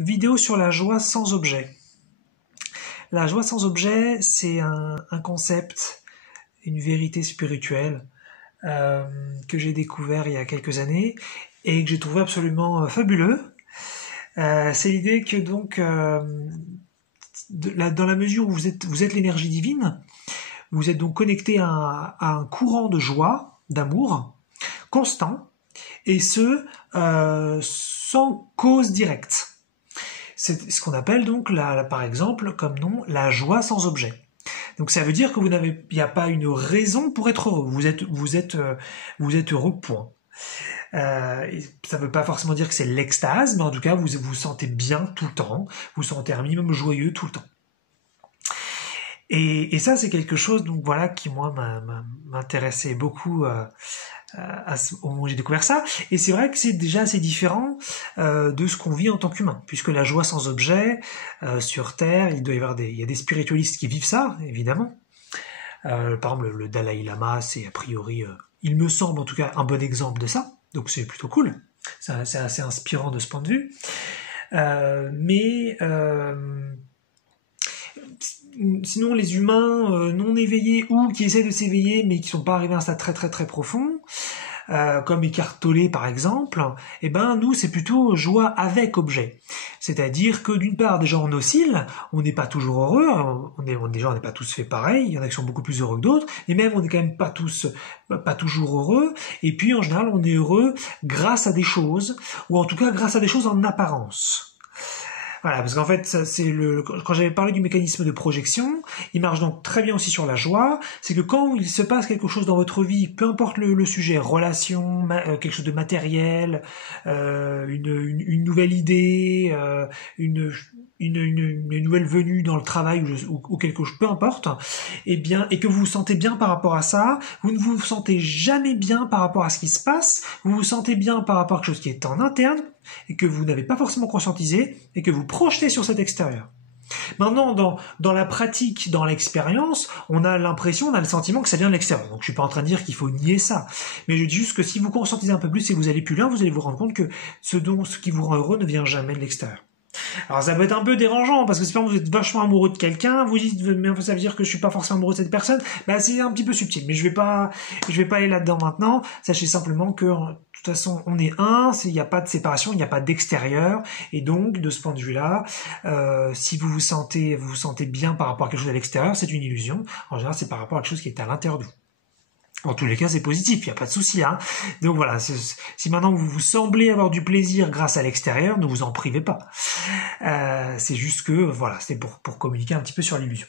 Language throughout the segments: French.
Vidéo sur la joie sans objet. La joie sans objet, c'est un concept, une vérité spirituelle que j'ai découvert il y a quelques années et que j'ai trouvé absolument fabuleux. C'est l'idée que donc, dans la mesure où vous êtes l'énergie divine, vous êtes donc connecté à un courant de joie, d'amour, constant, et ce, sans cause directe. C'est ce qu'on appelle donc, par exemple, comme nom, la joie sans objet. Donc ça veut dire que il n'y a pas une raison pour être heureux. Vous êtes heureux, point. Ça ne veut pas forcément dire que c'est l'extase, mais en tout cas, vous vous sentez bien tout le temps. Vous vous sentez un minimum joyeux tout le temps. Et ça, c'est quelque chose, donc voilà, qui moi m'intéressait beaucoup au moment où j'ai découvert ça. Et c'est vrai que c'est déjà assez différent de ce qu'on vit en tant qu'humain, puisque la joie sans objet sur Terre, il y a des spiritualistes qui vivent ça, évidemment. Par exemple, le Dalai Lama, c'est a priori, il me semble en tout cas, un bon exemple de ça. Donc c'est plutôt cool. C'est assez inspirant de ce point de vue. Sinon, les humains non éveillés ou qui essaient de s'éveiller mais qui sont pas arrivés à un stade très très très profond, comme Eckhart Tolle par exemple, eh ben nous c'est plutôt joie avec objet. C'est-à-dire que d'une part déjà on oscille, on n'est pas toujours heureux, on n'est pas tous fait pareil, il y en a qui sont beaucoup plus heureux que d'autres, et même on n'est quand même pas toujours heureux, et puis en général on est heureux grâce à des choses, ou en tout cas grâce à des choses en apparence. Voilà, parce qu'en fait, quand j'avais parlé du mécanisme de projection, il marche donc très bien aussi sur la joie, c'est que quand il se passe quelque chose dans votre vie, peu importe le sujet, relation, quelque chose de matériel, une nouvelle idée, une nouvelle venue dans le travail ou quelque chose, peu importe, et que vous vous sentez bien par rapport à ça, vous ne vous sentez jamais bien par rapport à ce qui se passe, vous vous sentez bien par rapport à quelque chose qui est en interne, et que vous n'avez pas forcément conscientisé, et que vous projetez sur cet extérieur. Maintenant, dans la pratique, dans l'expérience, on a le sentiment que ça vient de l'extérieur. Donc je suis pas en train de dire qu'il faut nier ça, mais je dis juste que si vous conscientisez un peu plus et vous allez plus loin, vous allez vous rendre compte que ce qui vous rend heureux ne vient jamais de l'extérieur. Alors ça peut être un peu dérangeant, parce que si vous êtes vachement amoureux de quelqu'un, vous dites, mais ça veut dire que je suis pas forcément amoureux de cette personne, bah c'est un petit peu subtil, mais je vais pas aller là-dedans maintenant. Sachez simplement que, de toute façon, on est un, il n'y a pas de séparation, il n'y a pas d'extérieur, et donc, de ce point de vue-là, si vous vous sentez bien par rapport à quelque chose à l'extérieur, c'est une illusion. En général, c'est par rapport à quelque chose qui est à l'intérieur de vous. En tous les cas, c'est positif, il n'y a pas de souci, hein. Donc voilà, si maintenant vous semblez avoir du plaisir grâce à l'extérieur, ne vous en privez pas. C'est juste que, voilà, c'est pour communiquer un petit peu sur l'illusion.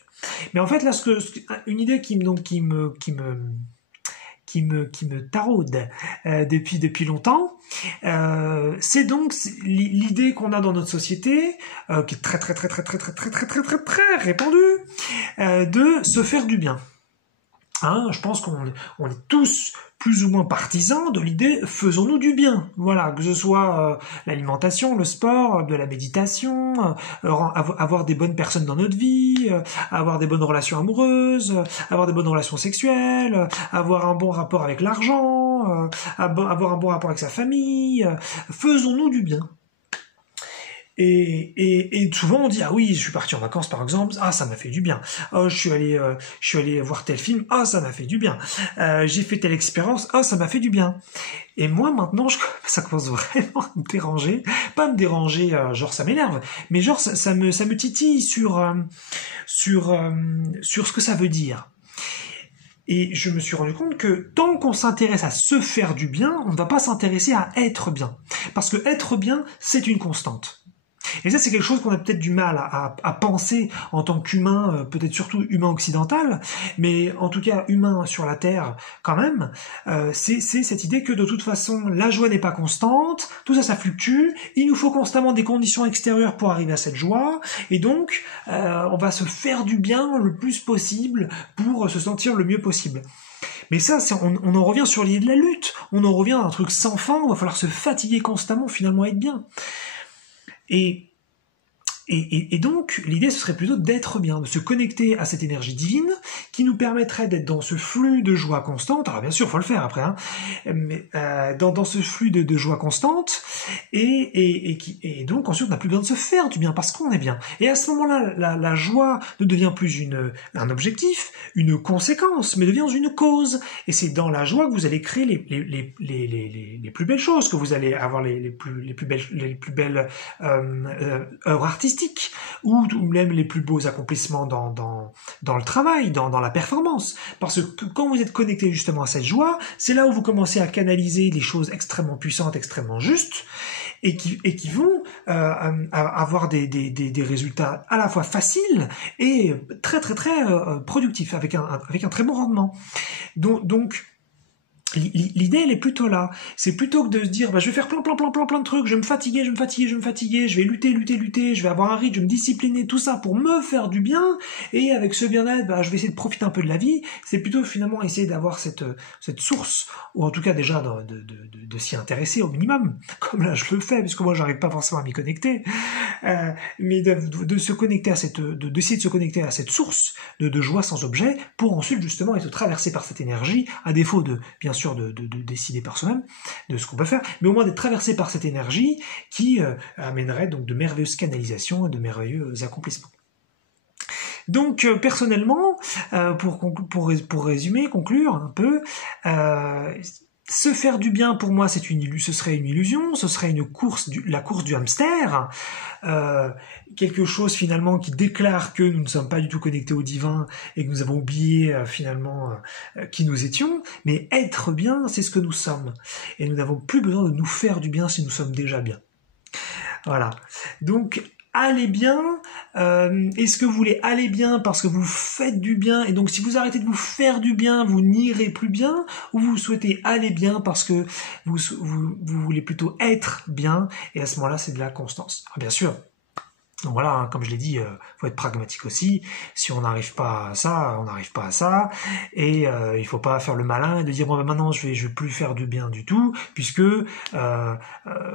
Mais en fait, là, une idée qui me taraude depuis longtemps, c'est donc l'idée qu'on a dans notre société, qui est très très très très très très très très très très très répandue, de se faire du bien. Hein, je pense qu'on est tous plus ou moins partisans de l'idée faisons-nous du bien. Voilà, que ce soit l'alimentation, le sport, de la méditation, avoir des bonnes personnes dans notre vie, avoir des bonnes relations amoureuses, avoir des bonnes relations sexuelles, avoir un bon rapport avec l'argent, avoir un bon rapport avec sa famille. Faisons-nous du bien. Et souvent on dit ah oui, je suis parti en vacances par exemple, ah ça m'a fait du bien. Oh, je suis allé voir tel film, ah ça m'a fait du bien. J'ai fait telle expérience, ah ça m'a fait du bien. Et moi maintenant ça commence vraiment à me déranger, pas me déranger genre ça m'énerve, mais genre ça me titille sur ce que ça veut dire. Et je me suis rendu compte que tant qu'on s'intéresse à se faire du bien, on ne va pas s'intéresser à être bien. Parce que être bien, c'est une constante. Et ça, c'est quelque chose qu'on a peut-être du mal à penser en tant qu'humain, peut-être surtout humain occidental, mais en tout cas humain sur la Terre quand même, c'est cette idée que de toute façon, la joie n'est pas constante, tout ça, ça fluctue, il nous faut constamment des conditions extérieures pour arriver à cette joie, et donc on va se faire du bien le plus possible pour se sentir le mieux possible. Mais ça, on en revient sur l'idée de la lutte, on en revient à un truc sans fin, où il va falloir se fatiguer constamment finalement à être bien. Et Et donc, l'idée, ce serait plutôt d'être bien, de se connecter à cette énergie divine qui nous permettrait d'être dans ce flux de joie constante. Alors bien sûr, il faut le faire après, hein, mais dans ce flux de joie constante, et donc ensuite, on n'a plus besoin de se faire du bien parce qu'on est bien. Et à ce moment-là, la joie ne devient plus un objectif, une conséquence, mais devient une cause. Et c'est dans la joie que vous allez créer les plus belles choses, que vous allez avoir les plus belles œuvres artistiques, ou même les plus beaux accomplissements dans le travail, dans la performance. Parce que quand vous êtes connecté justement à cette joie, c'est là où vous commencez à canaliser les choses extrêmement puissantes, extrêmement justes, et qui vont avoir des résultats à la fois faciles et très très très productifs, avec un très bon rendement. Donc l'idée, elle est plutôt là. C'est plutôt que de se dire, je vais faire plein de trucs, je vais me fatiguer, je vais lutter, je vais avoir un rythme, je vais me discipliner, tout ça pour me faire du bien, et avec ce bien-être, je vais essayer de profiter un peu de la vie. C'est plutôt finalement essayer d'avoir cette source, ou en tout cas déjà de s'y intéresser au minimum, comme là je le fais, puisque moi j'arrive pas forcément à m'y connecter, mais de se connecter à d'essayer de se connecter à cette source de joie sans objet, pour ensuite justement être traversé par cette énergie, à défaut bien sûr de décider par soi-même de ce qu'on peut faire, mais au moins d'être traversé par cette énergie qui amènerait donc de merveilleuses canalisations et de merveilleux accomplissements. Donc personnellement, pour résumer, conclure un peu, se faire du bien, pour moi, ce serait une illusion, ce serait la course du hamster, quelque chose finalement qui déclare que nous ne sommes pas du tout connectés au divin et que nous avons oublié finalement qui nous étions, mais être bien, c'est ce que nous sommes. Et nous n'avons plus besoin de nous faire du bien si nous sommes déjà bien. Voilà. Donc, allez bien. Est-ce que vous voulez aller bien parce que vous faites du bien, et donc si vous arrêtez de vous faire du bien, vous n'irez plus bien, ou vous souhaitez aller bien parce que vous voulez plutôt être bien, et à ce moment-là, c'est de la constance. Alors, bien sûr. Donc voilà, hein, comme je l'ai dit, faut être pragmatique aussi. Si on n'arrive pas à ça, on n'arrive pas à ça. Et il faut pas faire le malin et de dire maintenant je vais plus faire du bien du tout, puisque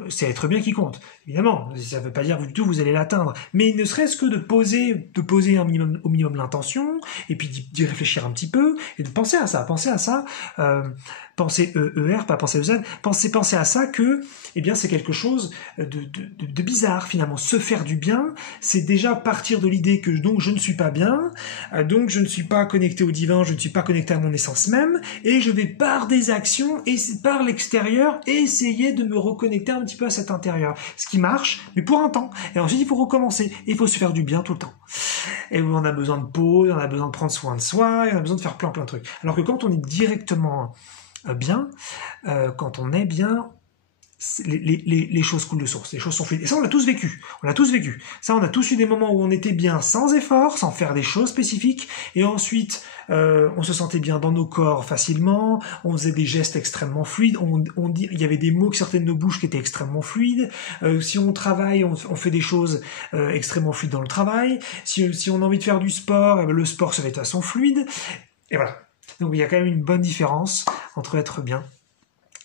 c'est être bien qui compte. Évidemment, ça ne veut pas dire que du tout vous allez l'atteindre, mais ne serait-ce que de poser au minimum l'intention, et puis d'y réfléchir un petit peu et de penser à ça. Penser ER, pas penser EZ, penser à ça que, c'est quelque chose de bizarre finalement. Se faire du bien, c'est déjà partir de l'idée que donc je ne suis pas bien, donc je ne suis pas connecté au divin, je ne suis pas connecté à mon essence même, et je vais par des actions et par l'extérieur essayer de me reconnecter un petit peu à cet intérieur. Ce qui marche, mais pour un temps. Et ensuite il faut recommencer, et il faut se faire du bien tout le temps. Et on a besoin de pause, on a besoin de prendre soin de soi, et on a besoin de faire plein de trucs. Alors que quand on est directement bien, quand on est bien, les choses coulent de source, les choses sont fluides. Et ça, on l'a tous vécu. Ça, on a tous eu des moments où on était bien sans effort, sans faire des choses spécifiques, et ensuite, on se sentait bien dans nos corps facilement, on faisait des gestes extrêmement fluides, il y avait des mots qui sortaient de nos bouches qui étaient extrêmement fluides. Si on travaille, on fait des choses extrêmement fluides dans le travail. Si on a envie de faire du sport, le sport se fait de façon fluide. Et voilà. Donc il y a quand même une bonne différence entre être bien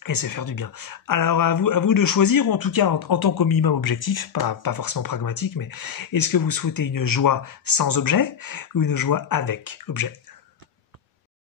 et se faire du bien. Alors à vous de choisir, ou en tout cas en tant qu'au minimum objectif, pas forcément pragmatique, mais est-ce que vous souhaitez une joie sans objet ou une joie avec objet ?